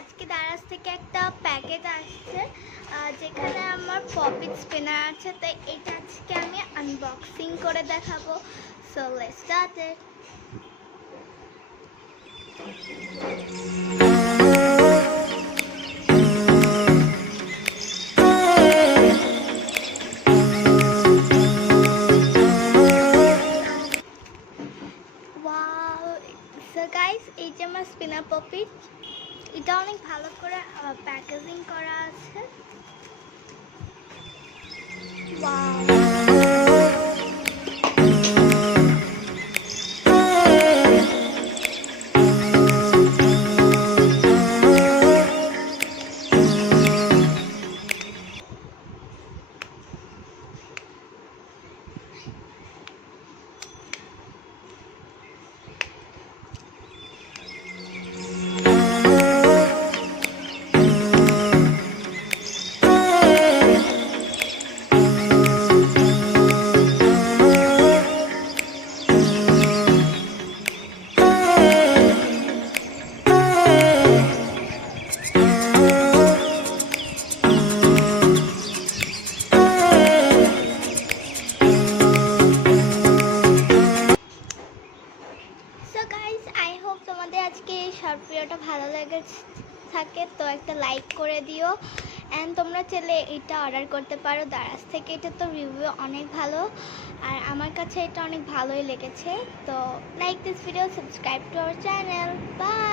আজকে দারাজ থেকে একটা প্যাকেট আসছে যেখানে আমার পপিট স্পিনার আছে, তাই এটা আজকে আমি আনবক্সিং করে দেখাবো। So let's start it. Wow, so guys, এই যে আমার স্পিনার পপিট, এটা অনেক ভালো করে প্যাকেজিং করা আছে। Wow, so guys, I hope তোমাদের আজকে এই শর্ট ভিডিওটা ভালো লেগে থাকে, তো একটা লাইক করে দিও। অ্যান্ড তোমরা চাইলে এটা অর্ডার করতে পারো দারাজ থেকে। এটা তো রিভিউ অনেক ভালো, আর আমার কাছে এটা অনেক ভালোই লেগেছে। তো like this video, subscribe to our channel. By.